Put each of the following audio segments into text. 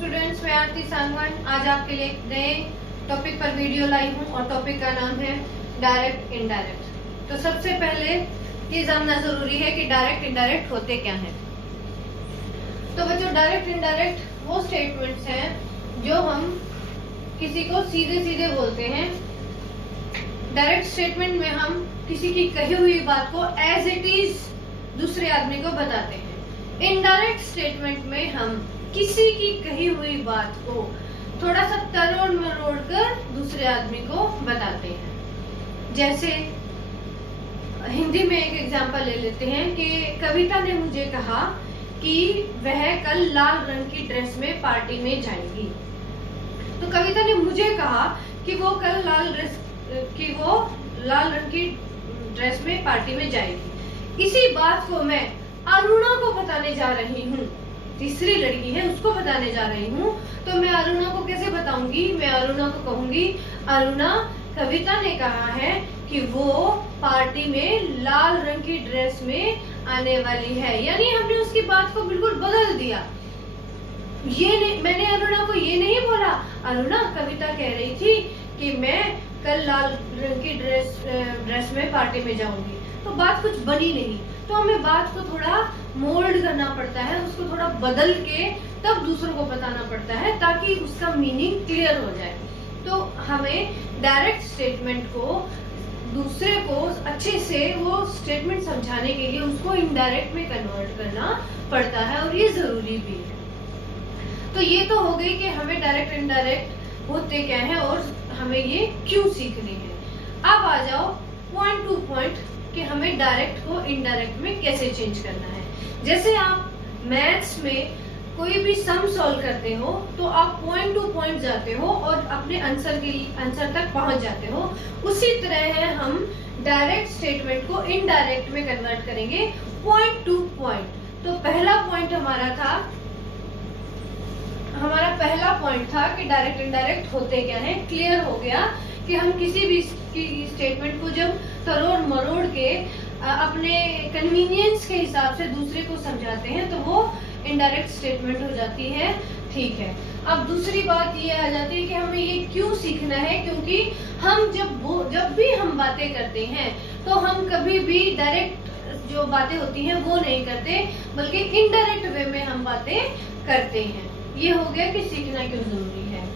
Students, मैं आरती सांगवान आज आपके लिए एक नए टॉपिक पर वीडियो लाई हूँ और टॉपिक का नाम है डायरेक्ट इनडायरेक्ट। तो सबसे पहले ये जानना जरूरी है कि डायरेक्ट इनडायरेक्ट होते क्या हैं। तो बच्चों, डायरेक्ट इनडायरेक्ट वो स्टेटमेंट्स हैं जो हम किसी को सीधे सीधे बोलते हैं। डायरेक्ट स्टेटमेंट में हम किसी की कही हुई बात को एज इट इज दूसरे आदमी को बताते हैं। इनडायरेक्ट स्टेटमेंट में हम किसी की कही हुई बात को थोड़ा सा तरोड़ मरोड़ कर दूसरे आदमी को बताते हैं। जैसे हिंदी में एक एग्जांपल ले लेते हैं कि कविता ने मुझे कहा कि वह कल लाल रंग की ड्रेस में पार्टी में जाएगी। तो कविता ने मुझे कहा कि वो कल लाल रंग की ड्रेस में पार्टी में जाएगी। इसी बात को मैं अरुणा को बताने जा रही हूँ, तीसरी लड़की है उसको बताने जा रही हूँ। तो मैं अरुणा को कैसे बताऊंगी? मैं अरुणा को कहूंगी, अरुणा, कविता ने कहा है कि वो पार्टी में लाल रंग की ड्रेस में आने वाली है। यानी हमने उसकी बात को बिल्कुल बदल दिया। ये नहीं, मैंने अरुणा को ये नहीं बोला, अरुणा, कविता कह रही थी कि मैं कल लाल रंग की ड्रेस में पार्टी में जाऊंगी। तो बात कुछ बनी नहीं। तो हमें बात को थोड़ा मोल्ड करना पड़ता है, उसको थोड़ा बदल के तब दूसरों को बताना पड़ता है ताकि उसका मीनिंग क्लियर हो जाए। तो हमें डायरेक्ट स्टेटमेंट को दूसरे को अच्छे से वो स्टेटमेंट समझाने के लिए उसको इनडायरेक्ट में कन्वर्ट करना पड़ता है और ये जरूरी भी है। तो ये तो हो गई कि हमें डायरेक्ट इनडायरेक्ट होते क्या है और हमें ये क्यों सीखनी है। अब आ जाओ पॉइंट टू पॉइंट कि हमें डायरेक्ट को इनडायरेक्ट में कैसे चेंज करना है। जैसे आप मैथ्स में कोई भी सम सॉल्व करते हो तो आप पॉइंट टू पॉइंट जाते हो और अपने आंसर तक पहुंच जाते हो। उसी तरह है हम डायरेक्ट स्टेटमेंट को इनडायरेक्ट में कन्वर्ट करेंगे पॉइंट टू पॉइंट। तो पहला पॉइंट हमारा पहला पॉइंट था कि डायरेक्ट इनडायरेक्ट होते क्या है। क्लियर हो गया कि हम किसी भी स्टेटमेंट को जब तरोड़ मरोड़ के अपने कन्वीनियंस के हिसाब से दूसरे को समझाते हैं तो वो इनडायरेक्ट स्टेटमेंट हो जाती है। ठीक है, अब दूसरी बात ये आ जाती है कि हमें ये क्यों सीखना है, क्योंकि हम जब भी हम बातें करते हैं तो हम कभी भी डायरेक्ट जो बातें होती हैं वो नहीं करते, बल्कि इनडायरेक्ट वे में हम बातें करते हैं। ये हो गया कि सीखना क्यों जरूरी है।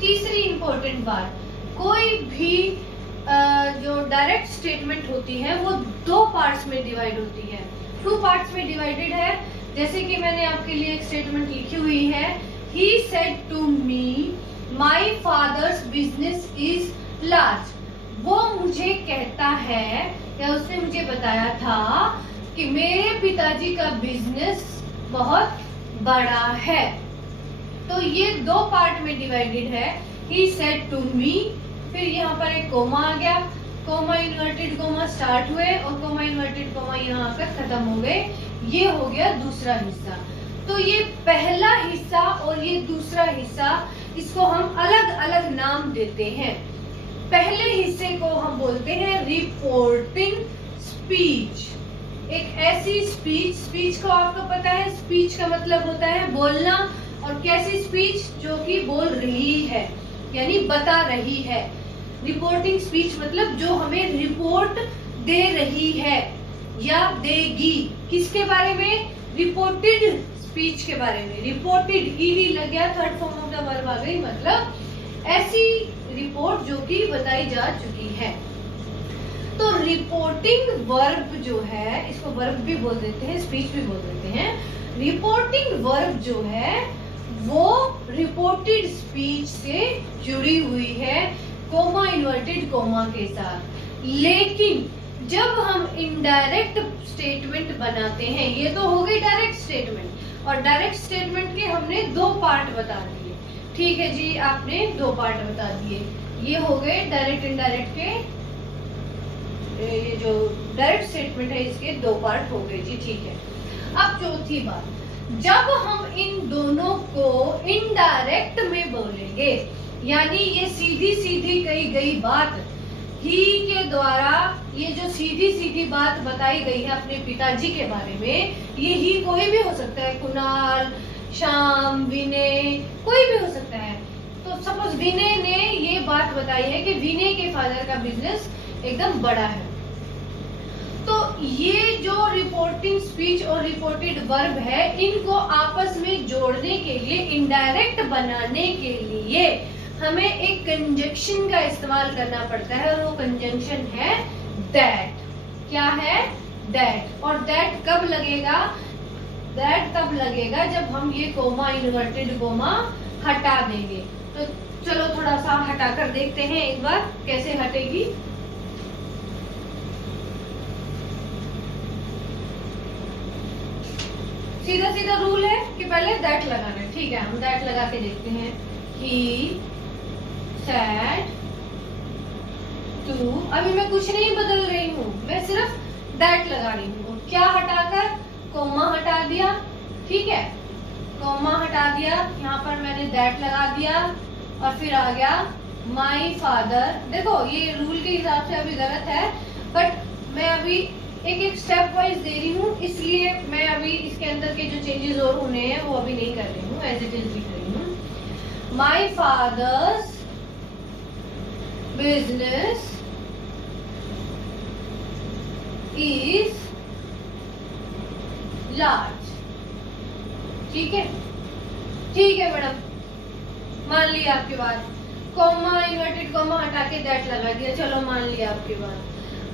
तीसरी इंपॉर्टेंट बात, कोई भी जो डायरेक्ट स्टेटमेंट होती है वो दो पार्ट्स में डिवाइड होती है, टू पार्ट्स में डिवाइडेड है। जैसे कि मैंने आपके लिए एक स्टेटमेंट लिखी हुई है, He said to me, my father's business is large. वो मुझे कहता है या उसने मुझे बताया था कि मेरे पिताजी का बिजनेस बहुत बड़ा है। तो ये दो पार्ट में डिवाइडेड है। He said to me, फिर यहाँ पर एक कोमा आ गया, कोमा इन्वर्टेड कोमा स्टार्ट हुए और कोमा इन्वर्टेड कोमा यहाँ आकर खत्म हो गए। ये हो गया दूसरा हिस्सा। तो ये पहला हिस्सा और ये दूसरा हिस्सा, इसको हम अलग अलग नाम देते हैं। पहले हिस्से को हम बोलते हैं रिपोर्टिंग स्पीच। एक ऐसी स्पीच को आपको पता है, स्पीच का मतलब होता है बोलना, और कैसी स्पीच? जो कि बोल रही है यानी बता रही है। रिपोर्टिंग स्पीच मतलब जो हमें रिपोर्ट दे रही है या देगी। किसके बारे में? रिपोर्टेड स्पीच के बारे में। रिपोर्टेड ईडी लग गया, third form of the verb आ गई, मतलब ऐसी रिपोर्ट जो कि बताई जा चुकी है। तो रिपोर्टिंग वर्ब जो है, इसको वर्ब भी बोल देते हैं, स्पीच भी बोल देते हैं। रिपोर्टिंग वर्ब जो है वो रिपोर्टेड स्पीच से जुड़ी हुई है कोमा इन्वर्टेड कोमा के साथ। लेकिन जब हम इनडायरेक्ट स्टेटमेंट बनाते हैं, ये तो हो गई डायरेक्ट स्टेटमेंट, और डायरेक्ट स्टेटमेंट के हमने दो पार्ट बता दिए। ठीक है जी, आपने दो पार्ट बता दिए। ये हो गए डायरेक्ट इनडायरेक्ट के, ये जो डायरेक्ट स्टेटमेंट है इसके दो पार्ट हो गए जी। ठीक है, अब चौथी बात, जब हम इन दोनों को इनडायरेक्ट में बोलेंगे, यानी ये सीधी सीधी कही गई बात ही के द्वारा, ये जो सीधी सीधी बात बताई गई है अपने पिताजी के बारे में, ये ही कोई भी हो सकता है, कुणाल, श्याम, विनय, कोई सपोज विनय ने ये बात बताई है कि विनय के फादर का बिजनेस एकदम बड़ा है, तो ये जो रिपोर्टिंग स्पीच और रिपोर्टेड वर्ब है, इनको आपस में जोड़ने के लिए, इनडायरेक्ट बनाने के लिए हमें एक कंजंक्शन का इस्तेमाल करना पड़ता है, और वो कंजंक्शन है दैट। क्या है? दैट। और दैट कब लगेगा? दैट तब लगेगा जब हम ये कोमा, इन्वर्टेड कोमा हटा देंगे। तो चलो थोड़ा सा हटाकर देखते हैं एक बार कैसे हटेगी। सीधा सीधा रूल है कि पहले दैट लगाना है। ठीक है, हम दैट लगा के देखते हैं। ही सैड टू, अभी मैं कुछ नहीं बदल रही हूँ, मैं सिर्फ दैट लगा रही हूँ। क्या हटाकर? कोमा हटा दिया। ठीक है, कोमा हटा दिया, यहाँ पर मैंने दैट लगा दिया, और फिर आ गया माई फादर। देखो ये रूल के हिसाब से अभी गलत है, बट मैं अभी एक एक स्टेप वाइज दे रही हूँ, इसलिए मैं अभी इसके अंदर के जो चेंजेस और होने हैं वो अभी नहीं कर रही हूँ, एज इट इज लिख रही हूँ। My father's business is large. ठीक है, ठीक है मैडम, मान लिया आपकी बात। कॉमा, इन्वर्टेड कॉमा हटा के दैट लगा दिया, चलो मान लिया आपकी बात।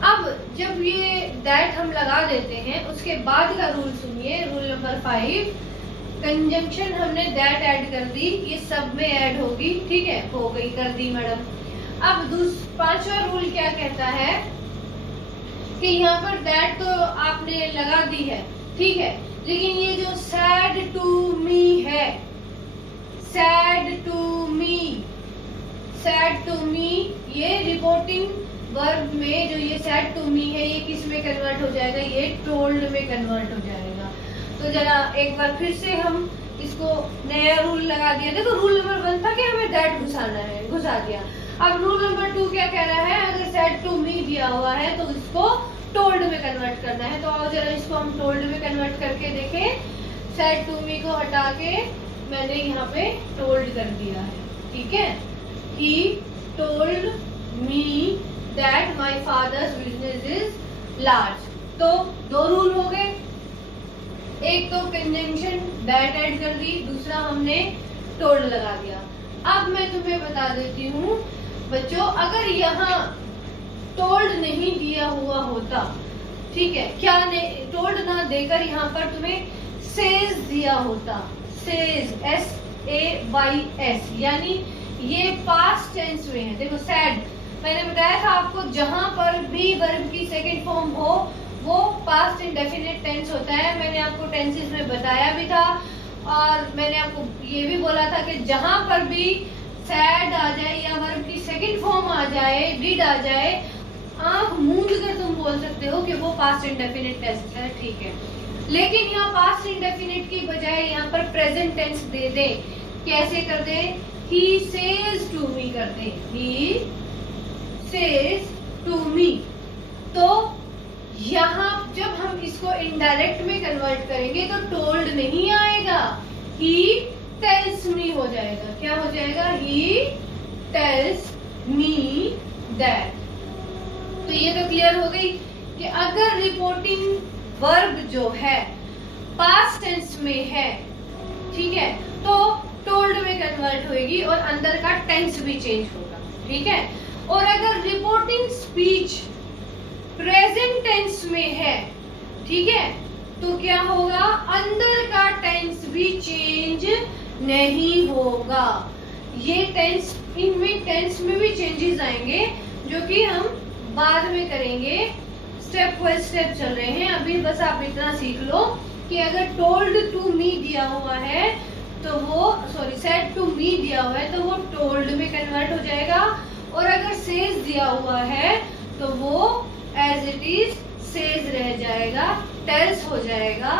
अब जब ये दैट हम लगा देते हैं, उसके बाद का रूल सुनिए, रूल नंबर 5। कंजंक्शन हमने दैट ऐड कर दी, ये सब में ऐड होगी। ठीक है, हो गई, कर दी मैडम। अब 5वां रूल क्या कहता है कि यहाँ पर दैट तो आपने लगा दी है, ठीक है, लेकिन ये जो सैड टू मी है, said to me, said to me, ये रिपोर्टिंग वर्ब में जो ये सैड टू मी है, ये किस में कन्वर्ट हो जाएगा? ये टोल्ड में कन्वर्ट हो जाएगा। तो जरा एक बार फिर से हम इसको नया रूल लगा दिया। देखो रूल नंबर 1 था कि हमें दैट घुसाना है, घुसा दिया। अब रूल नंबर 2 क्या कह रहा है? अगर सैड टू मी दिया हुआ है तो इसको टोल्ड में कन्वर्ट करना है। तो आओ जरा इसको हम टोल्ड में कन्वर्ट करके देखें। सैड टू मी को हटा के मैंने यहाँ पे टोल्ड कर दिया है। ठीक है, he told me that my father's business is large। तो 2 रूल हो गए, एक तो कंजंक्शन that ऐड कर दी, दूसरा हमने told लगा दिया। अब मैं तुम्हें बता देती हूँ बच्चों, अगर यहाँ told नहीं दिया हुआ होता, ठीक है, क्या told ना देकर यहाँ पर तुम्हें says दिया होता, says, S-A-Y-S, यानी ये past tense में है। देखो sad, मैंने बताया था आपको, जहां पर भी वर्ब की सेकंड फॉर्म हो वो पास्ट इंडेफिनिट टेंस होता है। मैंने आपको टेंसेस में बताया भी था, और मैंने आपको ये भी बोला था कि जहां पर भी सैड आ जाए या वर्ब की सेकंड फॉर्म आ जाए, डिड आ जाए, आंख मूंद कर तुम बोल सकते हो कि वो पास्ट इंडेफिनिट टेंस है। ठीक है, लेकिन यहाँ पास्ट इंडेफिनिट की बजाय यहाँ पर प्रेजेंट टेंस दे दे। कैसे कर दे? ही सेज टू मी कर दे, ही says to me। तो यहाँ जब हम इसको इनडायरेक्ट में कन्वर्ट करेंगे तो टोल्ड नहीं आएगा, he tells me हो जाएगा। क्या हो जाएगा? he tells me that। तो ये तो क्लियर हो गई कि अगर रिपोर्टिंग वर्ब जो है पास्ट टेंस में है, ठीक है, तो टोल्ड में कन्वर्ट होगी और अंदर का टेंस भी चेंज होगा। ठीक है, और अगर रिपोर्टिंग स्पीच प्रेजेंट टेंस में है, ठीक है, तो क्या होगा? अंदर का टेंस भी चेंज नहीं होगा। ये टेंस, इनमें टेंस में भी चेंजेस आएंगे जो कि हम बाद में करेंगे। स्टेप बाय स्टेप चल रहे हैं, अभी बस आप इतना सीख लो कि अगर टोल्ड टू मी दिया हुआ है तो वो, सॉरी, सेड टू मी दिया हुआ है तो वो टोल्ड में कन्वर्ट हो जाएगा, और अगर सेज दिया हुआ है तो वो एज इट इज सेज रह जाएगा, टेल्स हो जाएगा,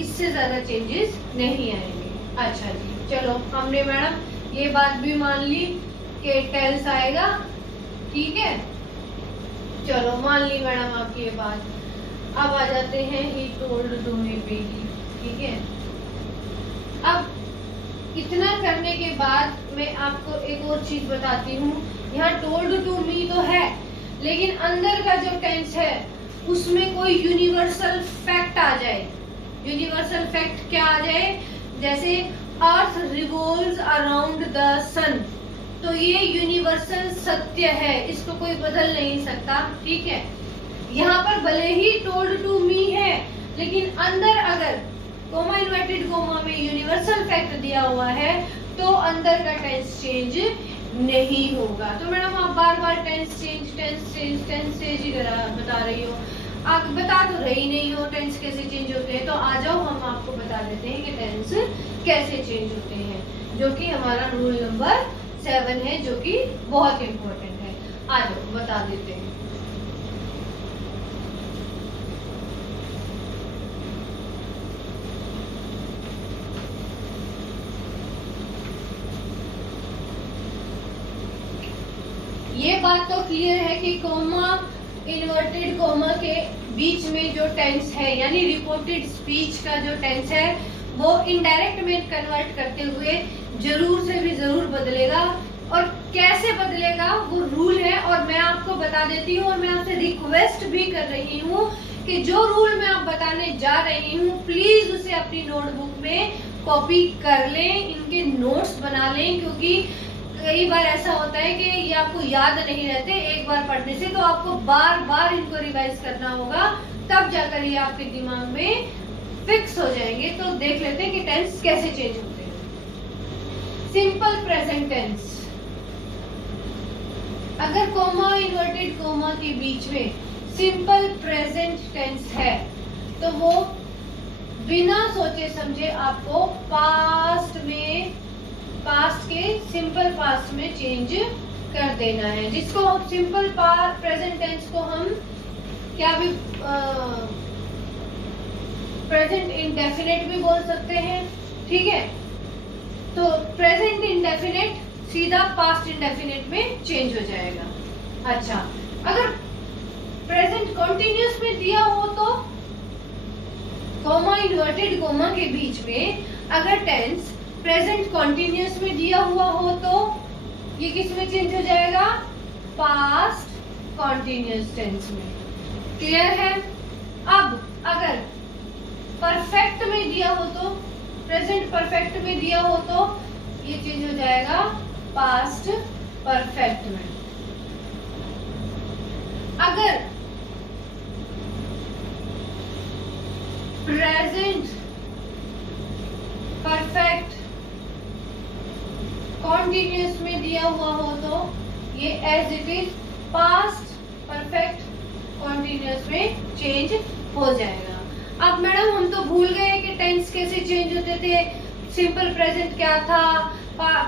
इससे ज्यादा चेंजेस नहीं आएंगे। अच्छा जी, चलो हमने मैडम ये बात भी मान ली कि टेल्स आएगा। ठीक है, चलो मान ली मैडम आपकी ये बात। अब आ जाते हैं he told to me baby. ठीक है, अब इतना करने के बाद मैं आपको एक और चीज बताती हूँ। यहाँ टोल्ड टू मी तो है, लेकिन अंदर का जो टेंस है उसमें कोई यूनिवर्सल फैक्ट आ जाए। यूनिवर्सल फैक्ट क्या आ जाए? जैसे अर्थ रिवॉल्व्स अराउंड द सन, तो ये यूनिवर्सल सत्य है, इसको कोई बदल नहीं सकता। ठीक है, यहाँ पर भले ही टोल्ड टू मी है, लेकिन अंदर अगर कोमा इन्वर्टेड कोमा में यूनिवर्सल फैक्ट दिया हुआ है तो अंदर का टेंस चेंज नहीं होगा। तो मैडम आप बार बार टेंस चेंज ही बता रही हो, आप बता तो रही नहीं हो टेंस कैसे चेंज होते हैं। तो आ जाओ हम आपको बता देते हैं कि टेंस कैसे चेंज होते हैं, जो कि हमारा रूल नंबर 7 है, जो कि बहुत इंपॉर्टेंट है। आ जाओ बता देते हैं। ये बात तो क्लियर है कि कोमा इन्वर्टेड कोमा के बीच में जो टेंस है, यानी रिपोर्टेड स्पीच का जो टेंस है, वो इनडायरेक्ट में कन्वर्ट करते हुए जरूर से भी जरूर बदलेगा। और कैसे बदलेगा वो रूल है, और मैं आपको बता देती हूँ, और मैं आपसे रिक्वेस्ट भी कर रही हूँ कि जो रूल मैं आप बताने जा रही हूँ प्लीज उसे अपनी नोटबुक में कॉपी कर लें, इनके नोट्स बना लें, क्योंकि कई बार ऐसा होता है कि ये आपको याद नहीं रहते एक बार पढ़ने से, तो आपको बार बार इनको रिवाइज करना होगा, तब जाकर ये आपके दिमाग में फिक्स हो जाएंगे। तो देख लेते हैं कि टेंस कैसे चेंज होते हैं। सिंपल प्रेजेंट टेंस, अगर कोमा इन्वर्टेड कोमा के बीच में सिंपल प्रेजेंट टेंस है तो वो बिना सोचे समझे आपको पास्ट के सिंपल पास्ट में चेंज कर देना है, जिसको सिंपल प्रेजेंट टेंस को हम क्या भी प्रेजेंट इंडेफिनिट भी बोल सकते हैं। ठीक है, तो प्रेजेंट इंडेफिनिट सीधा पास्ट इंडेफिनिट में चेंज हो जाएगा। अच्छा, अगर प्रेजेंट कंटिन्यूअस में दिया हो तो कोमा इन्वर्टेड कोमा के बीच में अगर टेंस प्रेजेंट कंटिन्यूअस में दिया हुआ हो तो ये किस में चेंज हो जाएगा? पास्ट कंटिन्यूअस टेंस में। क्लियर है? अब अगर परफेक्ट में दिया हो तो, प्रेजेंट परफेक्ट में दिया हो तो ये चेंज हो जाएगा पास्ट परफेक्ट में। अगर प्रेजेंट परफेक्ट कॉन्टिन्यूअस में दिया हुआ हो तो ये as it is past perfect continuous में चेंज हो जाएगा। अब मैडम हम तो भूल गए कि टेंस कैसे चेंज होते थे, सिंपल प्रेजेंट क्या था,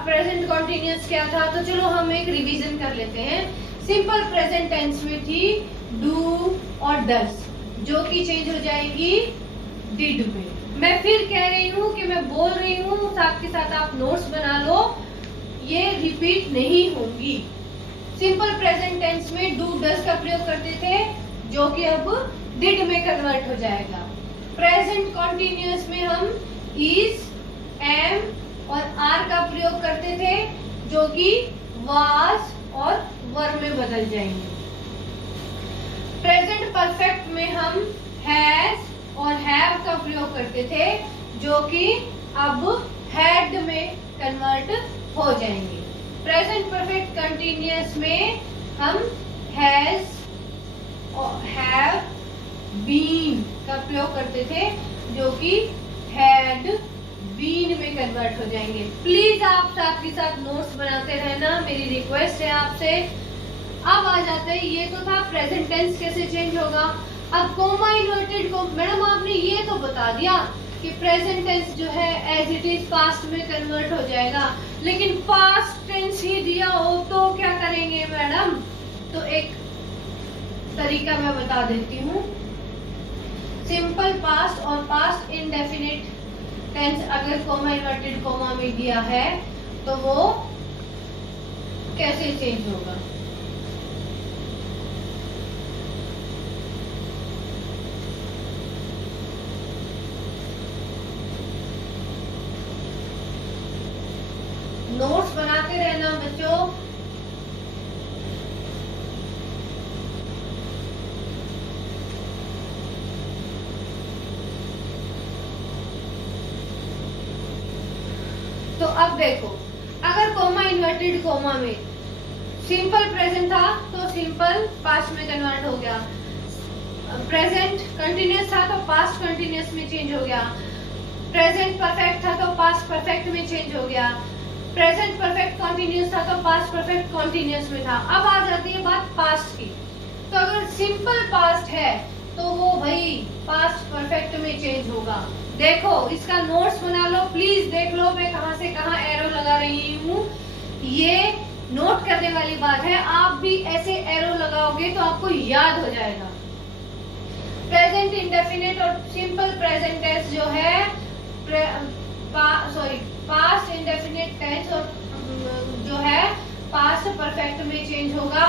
प्रेजेंट कॉन्टिन्यूअस क्या था, तो चलो हम एक रिवीजन कर लेते हैं। सिंपल प्रेजेंट टेंस में थी डू और डस, जो कि चेंज हो जाएंगी डिड में। मैं फिर कह रही हूँ कि मैं बोल रही हूँ, साथ के साथ आप नोट्स बना लो, ये रिपीट नहीं होंगी। सिंपल प्रेजेंट टेंस में डू डस का प्रयोग करते थे, जो कि अब डिड में कन्वर्ट हो जाएगा। प्रेजेंट कॉन्टिन्यूअस में हम इज, एम और आर का प्रयोग करते थे, जो कि वाज और वर में बदल जाएंगे। प्रेजेंट परफेक्ट में हम हैज और हैव का प्रयोग करते थे, जो कि अब हैड में कन्वर्ट हो जाएंगे। प्रेजेंट परफेक्ट कंटिन्यूअस में हम हैज और हैव बीन का प्रयोग करते थे, जो कि हैड बीन में कन्वर्ट हो जाएंगे। प्लीज आप साथ ही साथ नोट्स बनाते रहना, मेरी रिक्वेस्ट है आपसे। अब आ जाते हैं, ये तो था प्रेजेंट टेंस कैसे चेंज होगा। अब कोमा इन्वर्टेड को मैडम आपने ये तो बता दिया कि प्रेजेंट टेंस जो है एज इट इज पास्ट में कन्वर्ट हो जाएगा, लेकिन पास्ट टेंस ही दिया हो तो क्या करेंगे मैडम? तो एक तरीका मैं बता देती हूँ। सिंपल पास्ट और पास्ट इंडेफिनिट टेंस अगर कोमा इन्वर्टेड कोमा में दिया है तो वो कैसे चेंज होगा? नोट्स बनाते रहना बच्चों। तो अब देखो, अगर कोमा इन्वर्टेड कोमा में सिंपल प्रेजेंट था तो सिंपल पास्ट में कन्वर्ट हो गया, प्रेजेंट कंटिन्यूअस था तो पास्ट कंटिन्यूअस में चेंज हो गया, प्रेजेंट परफेक्ट था तो पास्ट परफेक्ट में चेंज हो गया, प्रेजेंट परफेक्ट कॉन्टिन्यूअस था तो पास्ट परफेक्ट कॉन्टिन्यूअस में था। अब आ जाती है बात पास्ट की। तो अगर सिंपल पास्ट है तो वो भाई पास्ट परफेक्ट में चेंज होगा। देखो इसका नोट्स बना लो प्लीज, देख लो मैं कहां से कहां एरो लगा रही हूँ, ये नोट करने वाली बात है। आप भी ऐसे एरो लगाओगे तो आपको याद हो जाएगा। प्रेजेंट इंडेफिनिट और सिंपल प्रेजेंट टेंस जो है, पास्ट इंडेफिनिट टेंस और जो है पास्ट परफेक्ट में चेंज होगा,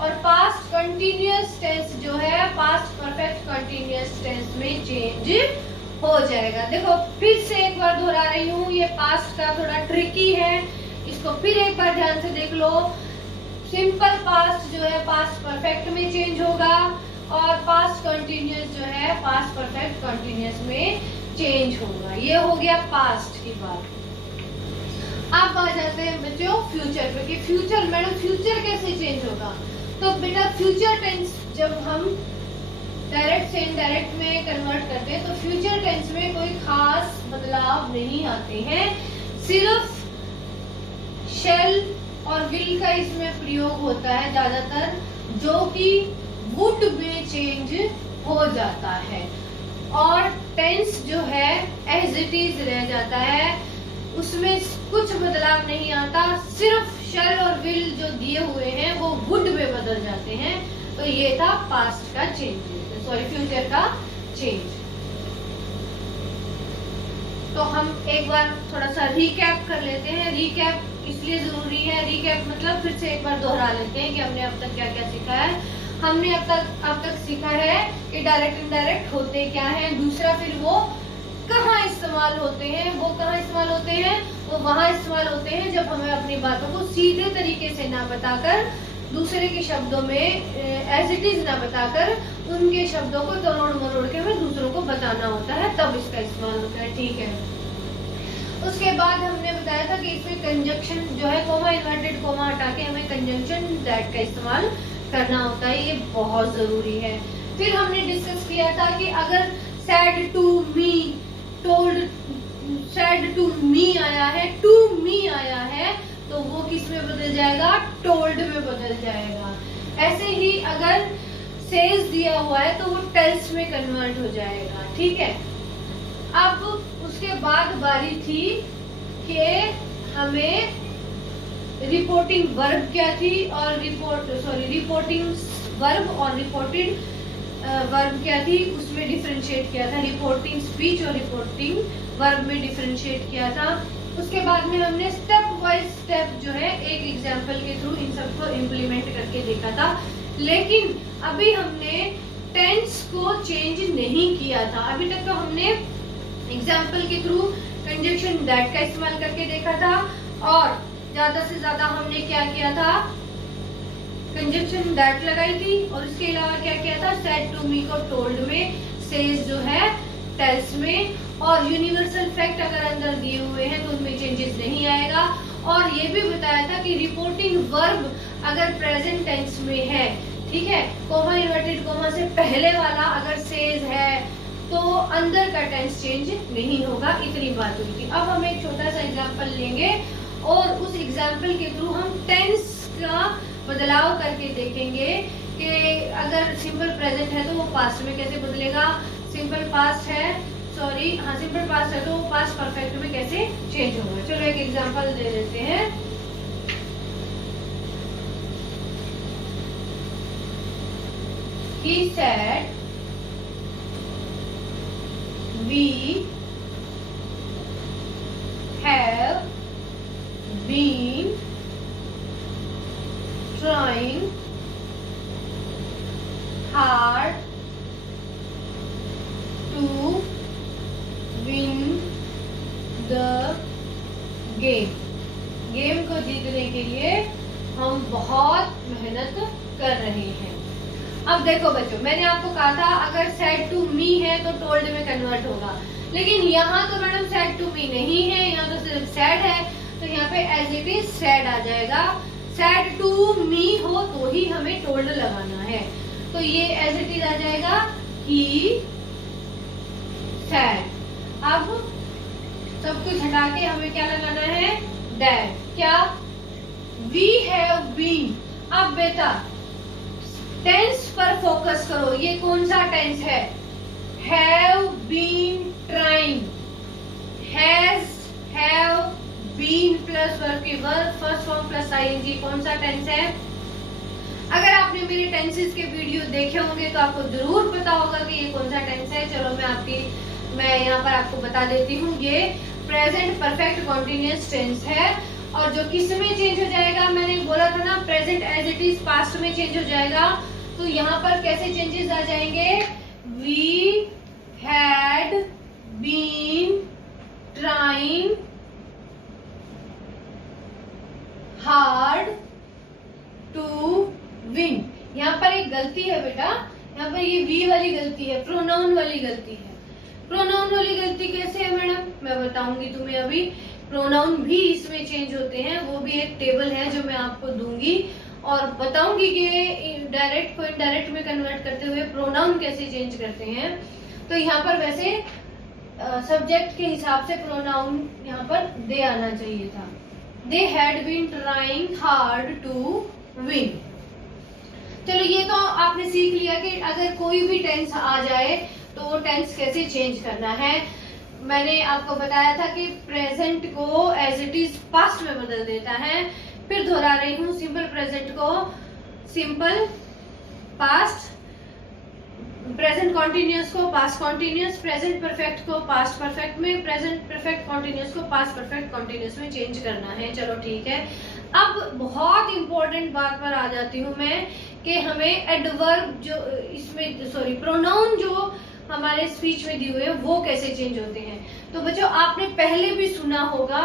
और पास्ट कंटिन्यूअस टेंस जो है पास्ट परफेक्ट कंटिन्यूअस टेंस में चेंज हो जाएगा। देखो फिर से एक बार दोहरा रही हूँ, ये पास्ट का थोड़ा ट्रिकी है, इसको फिर एक बार ध्यान से देख लो। सिंपल पास्ट जो है पास्ट परफेक्ट में चेंज होगा, और पास्ट कंटिन्यूअस जो है पास्ट परफेक्ट कंटिन्यूअस में चेंज होगा। ये हो गया पास्ट की बात। अब आ जाते हैं बच्चों फ्यूचर पे, कि फ्यूचर मैडम फ्यूचर कैसे चेंज होगा। तो बेटा फ्यूचर टेंस जब हम डायरेक्ट से इनडायरेक्ट में कन्वर्ट करते हैं तो फ्यूचर टेंस में कोई खास बदलाव नहीं आते हैं, सिर्फ शेल और विल का इसमें प्रयोग होता है ज्यादातर, जो कि वुड में चेंज हो जाता है, और टेंस जो है एज इट इज रह जाता है, उसमें कुछ बदलाव नहीं आता, सिर्फ शेल और विल जो दिए हुए हैं वो वुड में बदल जाते हैं। तो ये था पास्ट का चेंज, सॉरी फ्यूचर का चेंज। तो हम एक बार थोड़ा सा रिकैप कर लेते हैं। रिकैप इसलिए जरूरी है, रिकैप मतलब फिर से एक बार दोहरा लेते हैं कि हमने अब तक क्या क्या सीखा है। हमने अब तक सीखा है कि डायरेक्ट इनडायरेक्ट होते क्या है, दूसरा फिर वो कहाँ इस्तेमाल होते हैं। वो कहाँ इस्तेमाल होते हैं, वो वहां इस्तेमाल होते हैं जब हमें अपनी बातों को सीधे तरीके से ना बताकर, दूसरे के शब्दों में एज इट इज ना बताकर, उनके शब्दों को तोड़ मरोड़ के हमें दूसरों को बताना होता है, तब इसका इस्तेमाल होता है। ठीक है, उसके बाद हमने बताया था कि इसमें कंजंक्शन जो है, कोमा इन्वर्टेड कोमा हटा के हमें कंजंक्शन दैट का इस्तेमाल करना होता है, ये बहुत जरूरी है। फिर हमने डिस्कस किया था कि अगर said to me, told, said to me आया है, टू मी आया है, तो वो किस में बदल जाएगा, टोल्ड में बदल जाएगा। ऐसे ही अगर सेज दिया हुआ है तो वो टेल्स में कन्वर्ट हो जाएगा। ठीक है, अब उसके बाद बारी थी कि हमें रिपोर्टिंग वर्ब क्या थी और रिपोर्टिंग वर्ब और रिपोर्टेड वर्ब क्या थी, उसमें डिफरेंशिएट किया था। रिपोर्टिंग स्पीच और रिपोर्टिंग वर्ब में डिफरेंशिएट किया था। उसके बाद में हमने स्टेप बाय स्टेप जो है एक एग्जाम्पल के थ्रू इन सबको इम्प्लीमेंट करके देखा था। लेकिन अभी हमने टेंस को चेंज नहीं किया था। अभी तक तो हमने एग्जाम्पल के थ्रू कंजंक्शन दैट का इस्तेमाल करके देखा था, और ज्यादा से ज्यादा हमने क्या किया था, कंजंक्शन दैट लगाई थी, और इसके अलावा क्या किया था, सेड टू मी को टोल्ड में, सेज जो है टेल्स में, और यूनिवर्सल फैक्ट अगर अंदर दिए हुए हैं तो उनमें चेंजेस नहीं आएगा। और ये भी बताया था कि रिपोर्टिंग वर्ब अगर प्रेजेंट टेंस में है, ठीक है, कोमा इन्वर्टेड कोमा से पहले वाला अगर सेज है तो अंदर का टेंस चेंज नहीं होगा। इतनी बात हुई थी। अब हम एक छोटा सा एग्जांपल लेंगे और उस एग्जांपल के थ्रू हम टेंस का बदलाव करके देखेंगे कि अगर सिंपल प्रेजेंट है तो वो पास्ट में कैसे बदलेगा, सिंपल पास्ट है, सॉरी हाँ सिंपल पास्ट है तो वो पास्ट परफेक्ट में कैसे चेंज होगा। चलो एक एग्जांपल दे देते हैं। He said we have been trying hard to win the game. Game जीतने के लिए हम बहुत मेहनत कर रहे हैं। अब देखो बच्चों, मैंने आपको कहा था अगर सेड टू मी है तो टोल्ड में कन्वर्ट होगा, लेकिन यहाँ तो मैडम सेड टू मी नहीं है, यहाँ तो सिर्फ सेड है, तो यहाँ पे एज इट इज सेड आ जाएगा। सेड टू मी हो तो ही हमें टोल्ड लगाना है, तो ये एज इट इज आ जाएगा ही सेड। अब सब कुछ हटा के हमें क्या लगाना है, दैट। क्या, वी हैव बीन। अब बेटा टेंस पर फोकस करो, ये कौन सा टेंस है, have been trying, has, have, been plus verb की verb first form plus ING, कौन सा टेंस है। अगर आपने मेरे टेंसेस के वीडियो देखे होंगे तो आपको जरूर पता होगा कि ये कौन सा टेंस है। चलो मैं यहाँ पर आपको बता देती हूँ, ये प्रेजेंट परफेक्ट कॉन्टिन्यूअस टेंस है, और जो किस में चेंज हो जाएगा, मैंने बोला था ना present as it is past में चेंज हो जाएगा। तो यहाँ पर कैसे चेंजेस आ जाएंगे, we had been trying hard to win. यहाँ पर एक गलती है बेटा, यहाँ पर ये वी वाली गलती है, प्रोनाउन वाली गलती है। प्रोनाउन वाली गलती कैसे है मैडम, मैं बताऊंगी तुम्हें अभी। प्रोनाउन भी इसमें चेंज होते हैं, वो भी एक टेबल है जो मैं आपको दूंगी और बताऊंगी कि डायरेक्ट को इनडायरेक्ट में कन्वर्ट करते हुए प्रोनाउन कैसे चेंज करते हैं। तो यहाँ पर वैसे सब्जेक्ट के हिसाब से प्रोनाउन यहाँ पर दे आना चाहिए था, they had been trying hard to win. चलो ये तो आपने सीख लिया कि अगर कोई भी टेंस आ जाए तो वो टेंस कैसे चेंज करना है। मैंने आपको बताया था कि प्रेजेंट को एज इट इज पास्ट में बदल देता है। फिर दोहरा रही हूँ, सिंपल प्रेजेंट को सिंपल पास्ट, प्रेजेंट कॉन्टिन्यूअस को पास्ट कॉन्टिन्यूअस, प्रेजेंट परफेक्ट को पास्ट परफेक्ट में, प्रेजेंट परफेक्ट कॉन्टिन्यूअस को पास्ट परफेक्ट कॉन्टिन्यूअस में चेंज करना है। चलो ठीक है। अब बहुत इंपॉर्टेंट बात पर आ जाती हूँ मैं कि हमें एडवर्ब जो इसमें प्रोनाउन जो हमारे स्पीच में दिए हुए हैं वो कैसे चेंज होते हैं। तो बच्चों आपने पहले भी सुना होगा,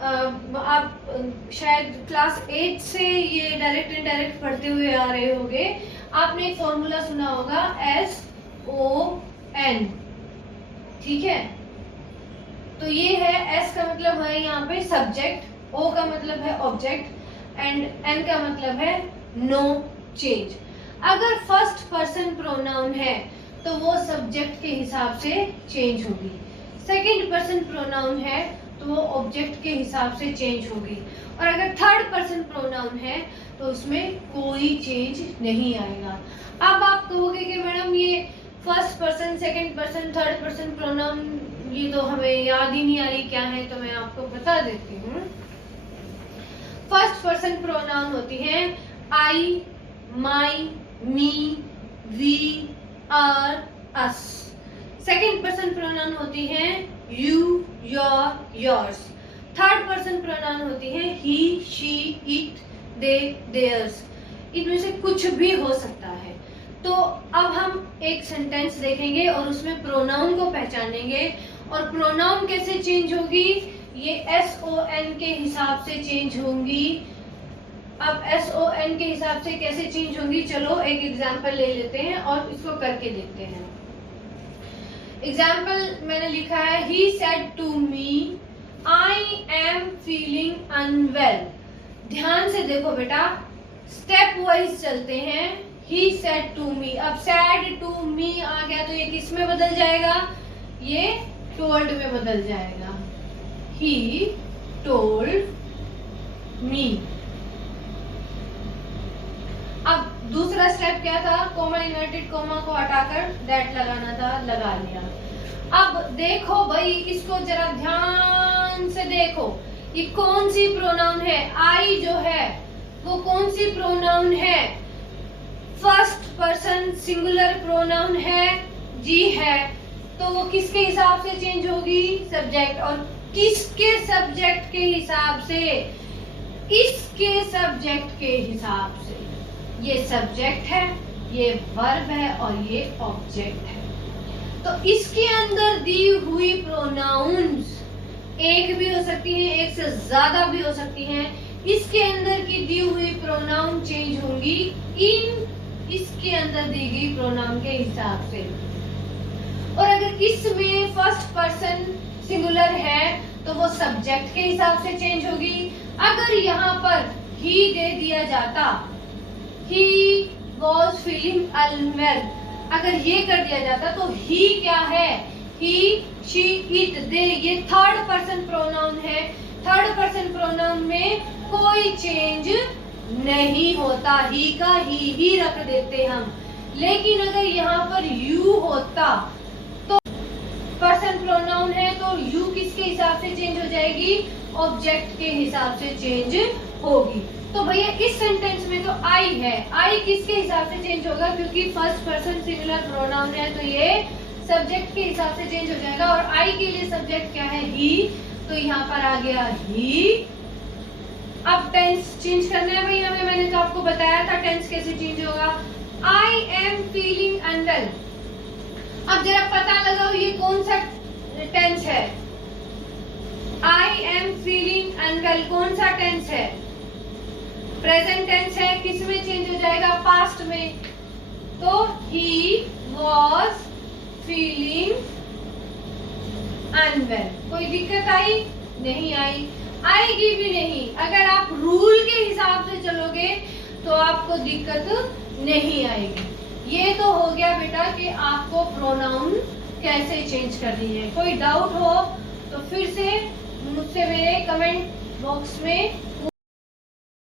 आप शायद क्लास 8 से ये डायरेक्ट इनडायरेक्ट पढ़ते हुए आ रहे होंगे। आपने एक फॉर्मूला सुना होगा SON, ठीक है। तो ये है, S का मतलब है यहाँ पे सब्जेक्ट, O का मतलब है ऑब्जेक्ट एंड N का मतलब है नो चेंज। अगर फर्स्ट पर्सन प्रोनाउन है तो वो सब्जेक्ट के हिसाब से चेंज होगी, सेकंड पर्सन प्रोनाउन है तो वो ऑब्जेक्ट के हिसाब से चेंज होगी, और अगर थर्ड पर्सन प्रोनाउन है तो उसमें कोई चेंज नहीं आएगा। अब आप कहोगे कि मैडम ये first person, second person, third person pronoun ये तो हमें याद ही नहीं आ रही क्या है, तो मैं आपको बता देती हूँ। फर्स्ट पर्सन प्रोनाउन होती है I, my, me, we, our, us. Second person pronoun होती है you, your, yours. Third person pronoun होती है he, she, it, they, theirs. इनमें से कुछ भी हो सकता है। तो अब हम एक सेंटेंस देखेंगे और उसमें प्रोनाउन को पहचानेंगे, और प्रोनाउन कैसे चेंज होगी, ये SON के हिसाब से चेंज होंगी। अब SON के हिसाब से कैसे चेंज होंगी, चलो एक एग्जाम्पल ले लेते हैं और इसको करके देखते हैं। एग्जाम्पल मैंने लिखा है, he said to me I am feeling unwell. ध्यान से देखो बेटा, स्टेप वाइज चलते हैं। ही सेड टू मी, अब सेड टू मी आ गया तो ये किस में बदल जाएगा, ये टोल्ड में बदल जाएगा। He told me. अब दूसरा स्टेप क्या था, कॉमा इन्वर्टेड कॉमा को हटाकर दैट लगाना था, लगा लिया। अब देखो भाई, इसको जरा ध्यान से देखो, ये कौन सी प्रोनाउन है, आई जो है वो कौन सी प्रोनाउन है, फर्स्ट पर्सन सिंगुलर प्रोनाउन है, जी है। तो वो किसके हिसाब से चेंज होगी, सब्जेक्ट। और किसके सब्जेक्ट के हिसाब से, इसके सब्जेक्ट के हिसाब से। ये सब्जेक्ट है, ये वर्ब है और ये ऑब्जेक्ट है। तो इसके अंदर दी हुई प्रोनाउंस एक भी हो सकती हैं, एक से ज्यादा भी हो सकती हैं। इसके अंदर की दी हुई प्रोनाउन चेंज होंगी इसके अंदर दी गई प्रोनाउन के हिसाब से। और अगर इसमें फर्स्ट पर्सन सिंगुलर है तो वो सब्जेक्ट के हिसाब से चेंज होगी। अगर यहाँ पर ही दे दिया जाता, ही वॉज फीलिंग अनवेल, अगर ये कर दिया जाता तो ही क्या है, ही, शी, इट, दे, ये थर्ड पर्सन प्रोनाउन है। थर्ड पर्सन प्रोनाउन में कोई चेंज नहीं होता, ही का ही रख देते हम। लेकिन अगर यहाँ पर यू होता तो पर्सन प्रोनाउन है तो यू किसके हिसाब से चेंज हो जाएगी, ऑब्जेक्ट के हिसाब से चेंज होगी। तो भैया इस सेंटेंस में तो आई है, आई किसके हिसाब से चेंज होगा, क्योंकि फर्स्ट पर्सन सिंगुलर प्रोनाउन है तो ये सब्जेक्ट के हिसाब से चेंज हो जाएगा। और आई के लिए सब्जेक्ट क्या है, ही, तो यहाँ पर आ गया ही। अब टेंस चेंज करना है भैया हमें, मैंने तो आपको बताया था टेंस कैसे चेंज होगा। आई एम फीलिंग अनवेल, अब जरा पता लगाओ ये कौन सा टेंस है। आई एम फीलिंग अनवेल कौन सा टेंस है, प्रेजेंट टेंस है। किस में चेंज हो जाएगा, पास्ट में। तो ही वॉज फीलिंग अनवेल, कोई दिक्कत आई, नहीं आई, आएगी भी नहीं। अगर आप रूल के हिसाब से चलोगे तो आपको दिक्कत नहीं आएगी। ये तो हो गया बेटा कि आपको प्रोनाउन कैसे चेंज करनी है। कोई डाउट हो तो फिर से मुझसे मेरे कमेंट बॉक्स में